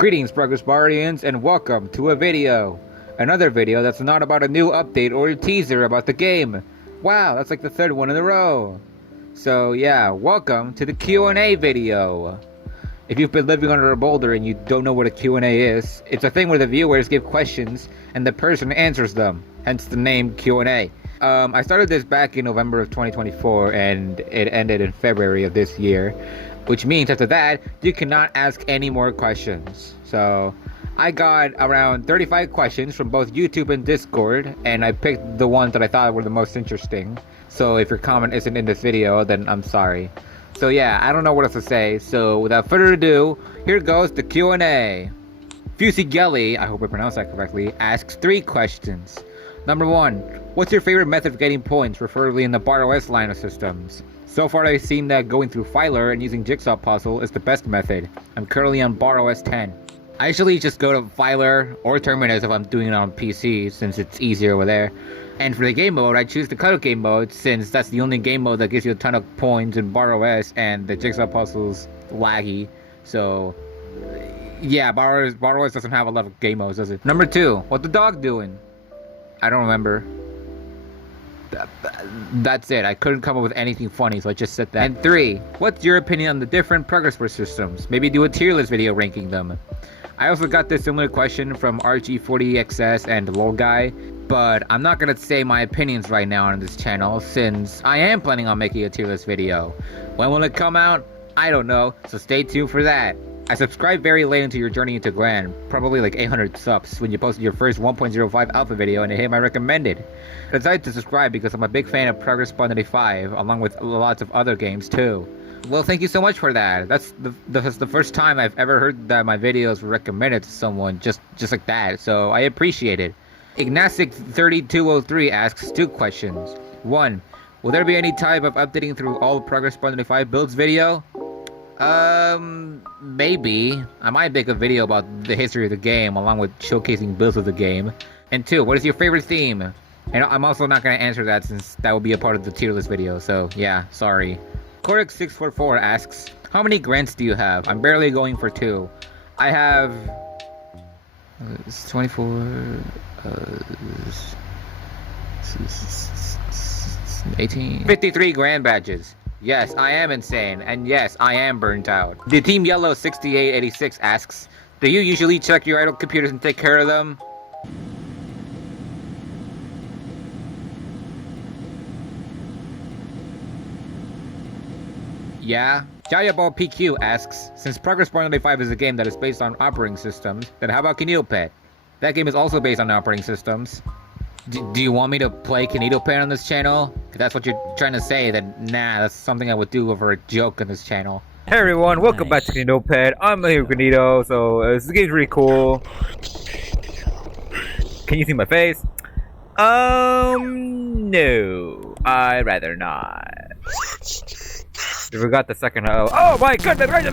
Greetings, Progress Guardians, and welcome to a video. Another video that's not about a new update or a teaser about the game. Wow, that's like the third one in a row. So yeah, welcome to the Q&A video. If you've been living under a boulder and you don't know what a Q&A is, it's a thing where the viewers give questions and the person answers them, hence the name Q&A. I started this back in November of 2024 and it ended in February of this year. Which means after that, you cannot ask any more questions. So, I got around 35 questions from both YouTube and Discord, and I picked the ones that I thought were the most interesting. So if your comment isn't in this video, then I'm sorry. So yeah, I don't know what else to say, so without further ado, here goes the Q&A. Fusigelli, I hope I pronounced that correctly, asks 3 questions. Number 1, what's your favorite method of getting points, preferably in the BarOS line of systems? So far I've seen that going through Filer and using Jigsaw Puzzle is the best method. I'm currently on BarOS 10. I usually just go to Filer or Terminus if I'm doing it on PC since it's easier over there. And for the game mode, I choose the cutout game mode since that's the only game mode that gives you a ton of points in BarOS and the Jigsaw Puzzle's laggy. So yeah, BarOS doesn't have a lot of game modes, does it? Number 2, what the dog doing? I don't remember. That's it. I couldn't come up with anything funny, so I just said that. And 3, what's your opinion on the different progress bar systems? Maybe do a tier list video ranking them. I also got this similar question from RG40XS and LOL Guy, but I'm not gonna say my opinions right now on this channel since I am planning on making a tier list video. When will it come out? I don't know, so stay tuned for that. I subscribed very late into your journey into Grand, probably like 800 subs, when you posted your first 1.05 alpha video and it hit my recommended. I decided to subscribe because I'm a big fan of Progress 95, along with lots of other games too. Well, thank you so much for that. That's the first time I've ever heard that my videos were recommended to someone just like that, so I appreciate it. Ignacic3203 asks 2 questions. 1, will there be any type of updating through all Progress 95 builds video? Maybe. I might make a video about the history of the game along with showcasing builds of the game. And 2, what is your favorite theme? And I'm also not going to answer that since that will be a part of the tier list video, so yeah, sorry. Corix644 asks, how many grants do you have? I'm barely going for 2. I have... it's 24... 18... 53 grand badges. Yes, I am insane, and yes, I am burnt out. The Team Yellow 6886 asks, do you usually check your idle computers and take care of them? Yeah. Jayaball PQ asks, since Progress 95 is a game that is based on operating systems, then how about Kineopet? That game is also based on operating systems. Do you want me to play Kineopet on this channel? If that's what you're trying to say, then nah, that's something I would do over a joke on this channel. Hey everyone, welcome back to Kineopet. I'm here with Kanito, so this game's really cool. Can you see my face? No. I'd rather not. We forgot the second oh my goodness gracious!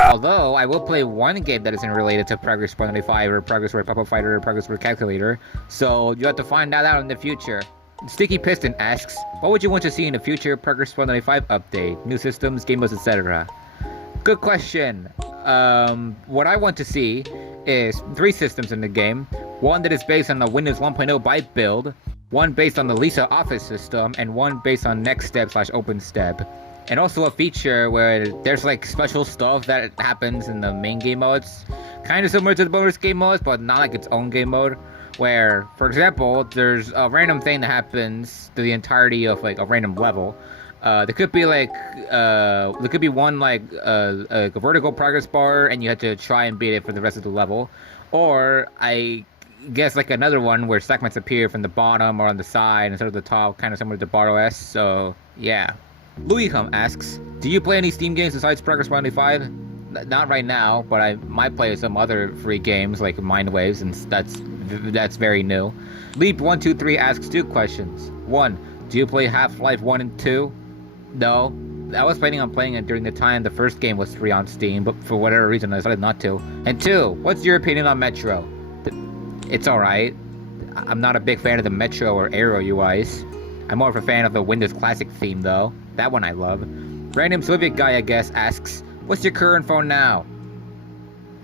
Although, I will play one game that isn't related to Progress 95 or Progress Word Pop-Up Fighter or Progress Word Calculator, so you have to find that out in the future. Sticky Piston asks, what would you want to see in a future Progress 95 update? New systems, game modes, etc. Good question. What I want to see is 3 systems in the game. One that is based on the Windows 1.0 byte build, one based on the Lisa Office system, and one based on NextStep/OpenStep. And also a feature where there's like special stuff that happens in the main game modes. Kind of similar to the bonus game modes, but not like its own game mode. Where, for example, there's a random thing that happens to the entirety of like a random level. There could be like, there could be one like a vertical progress bar and you have to try and beat it for the rest of the level. Or I guess like another one where segments appear from the bottom or on the side instead of the top, kind of similar to BarOS, so yeah. Louis Hum asks, do you play any Steam games besides Progress 95? Not right now, but I might play some other free games like Mind Waves, and that's very new. Leap123 asks 2 questions. 1, do you play Half-Life 1 and 2? No. I was planning on playing it during the time the first game was free on Steam, but for whatever reason I decided not to. And 2, what's your opinion on Metro? It's alright. I'm not a big fan of the Metro or Aero UIs. I'm more of a fan of the Windows Classic theme though. That one I love. Random Soviet guy, I guess, asks, what's your current phone now?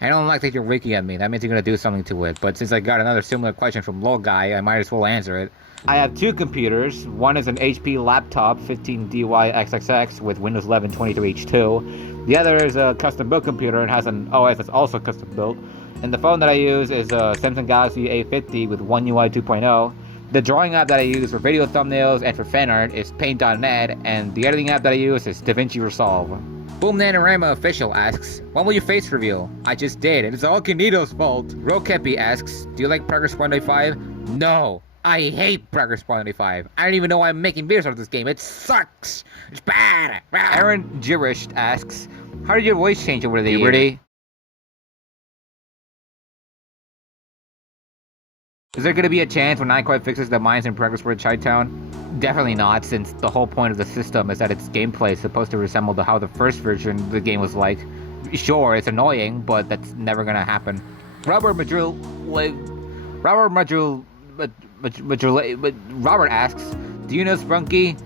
I don't like that you're winking at me. That means you're gonna do something to it. But since I got another similar question from Lol Guy, I might as well answer it. I have two computers. One is an HP laptop 15DY-XXX with Windows 11 23H2. The other is a custom built computer and has an OS that's also custom built. And the phone that I use is a Samsung Galaxy A50 with One UI 2.0. The drawing app that I use for video thumbnails and for fan art is Paint.net, and the editing app that I use is DaVinci Resolve. Boom Nanorama Official asks, when will your face reveal? I just did, and it's all Kinito's fault. Rokepi asks, do you like Progress 1.5? No, I hate Progress 1.5. I don't even know why I'm making videos of this game. It sucks. It's bad. Aaron Girish asks, how did your voice change over the years? Is there gonna be a chance when Nightquake fixes the mines in Progress Word Chi-Town? Definitely not, since the whole point of the system is that its gameplay is supposed to resemble how the first version of the game was like. Sure, it's annoying, but that's never gonna happen. Robert asks, do you know Sprunky?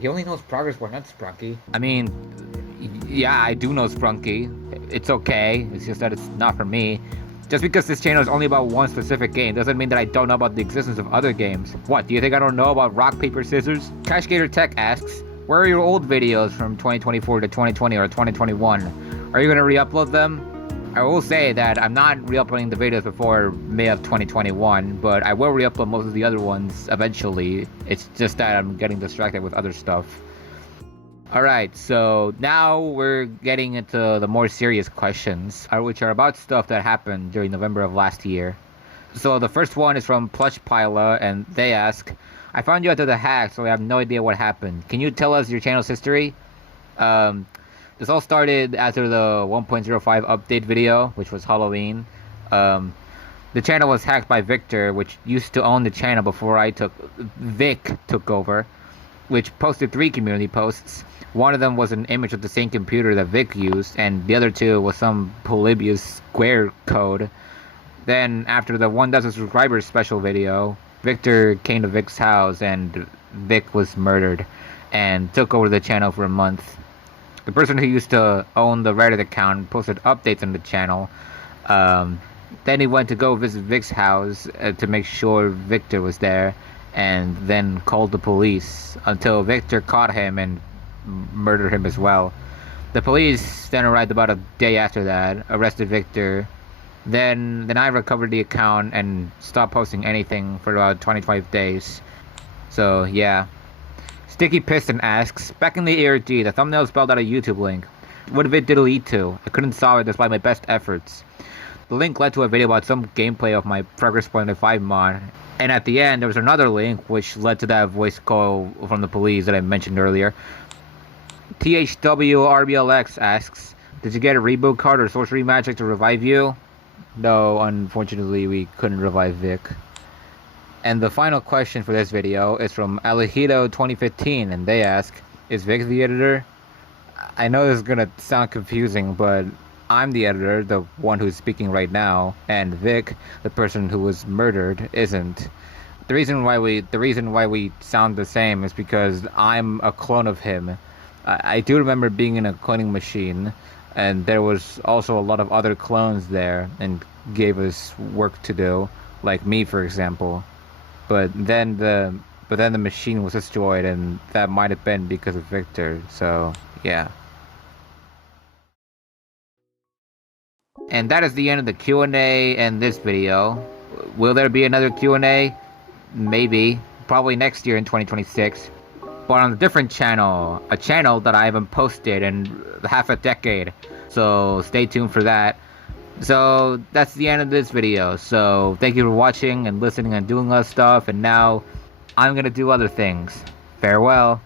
He only knows Progress Word, not Sprunky. I mean, yeah, I do know Sprunky. It's okay, it's just that it's not for me. Just because this channel is only about one specific game doesn't mean that I don't know about the existence of other games. What, do you think I don't know about Rock, Paper, Scissors? Cashgator Tech asks, where are your old videos from 2024 to 2020 or 2021? Are you gonna re-upload them? I will say that I'm not re-uploading the videos before May of 2021, but I will re-upload most of the other ones eventually. It's just that I'm getting distracted with other stuff. Alright, so now we're getting into the more serious questions, which are about stuff that happened during November of last year. So the first one is from Plush Pila, and they ask, I found you after the hack, so I have no idea what happened. Can you tell us your channel's history? This all started after the 1.05 update video, which was Halloween. The channel was hacked by Victor, which used to own the channel before Vic took over, which posted 3 community posts. One of them was an image of the same computer that Vic used, and the other 2 was some Polybius square code. Then, after the 1,000 subscribers special video, Victor came to Vic's house, and Vic was murdered, and took over the channel for a month. The person who used to own the Reddit account posted updates on the channel. Then he went to go visit Vic's house to make sure Victor was there, and then called the police until Victor caught him and murdered him as well. The police then arrived about a day after that, arrested Victor. Then I recovered the account and stopped posting anything for about 25 days. So yeah. Sticky Piston asks, back in the ERG, the thumbnail spelled out a YouTube link. What vid did it lead to? I couldn't solve it despite my best efforts. The link led to a video about some gameplay of my Progress 1.5 mod. And at the end, there was another link which led to that voice call from the police that I mentioned earlier. THWRBLX asks, did you get a reboot card or sorcery magic to revive you? No, unfortunately we couldn't revive Vic. And the final question for this video is from Alejito2015, and they ask, is Vic the editor? I know this is gonna sound confusing, but I'm the editor, the one who's speaking right now, and Vic, the person who was murdered, isn't. The reason why we sound the same is because I'm a clone of him. I do remember being in a cloning machine, and there was also a lot of other clones there and gave us work to do, like me, for example. But then the machine was destroyed, and that might have been because of Victor. So yeah. And that is the end of the Q&A and this video. Will there be another Q&A? Maybe. Probably next year in 2026. But on a different channel. A channel that I haven't posted in half a decade. So stay tuned for that. So that's the end of this video. So thank you for watching and listening and doing all that stuff. And now I'm gonna do other things. Farewell.